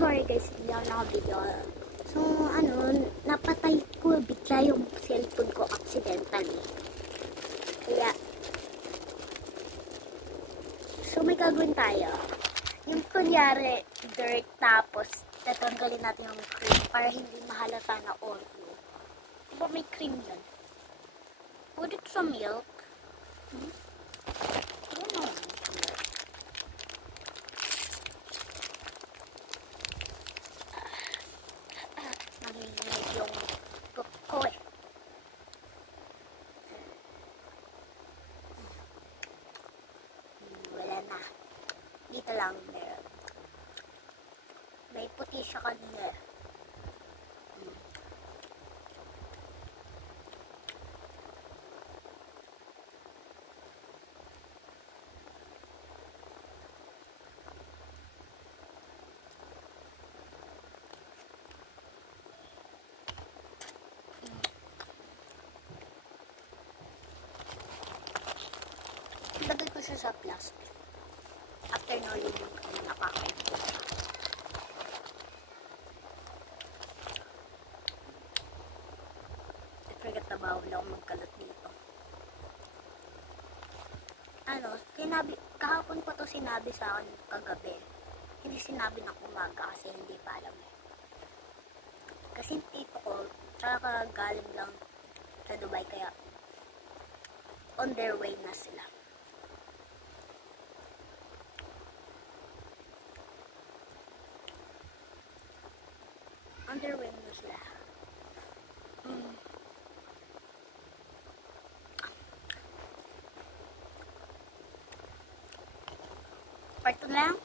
sorry guys, hindi ako naka-video. So, napatay ko bigla yung cellphone ko accidentally. Kaya, so may gagawin tayo. Yung kunyari, dirt, tapos tatanggalin natin yung cream para hindi mahalata na oil. Diba may cream yan? Put it some milk. I don't know. Nanginginig yung book ko eh. Wala na. Dito lang meron. May puti siya kanina. Lagay ko siya sa plastic. After no, yung nakakain ko siya. I forget na bawal ako magkalat dito. Kahapon pa to sinabi sa akin kagabi. Hindi sinabi ng umaga kasi hindi pa alam eh. Kasi tito ko, tsaka galing lang sa Dubai kaya on their way na sila. On their way na sila. Part 2 lang.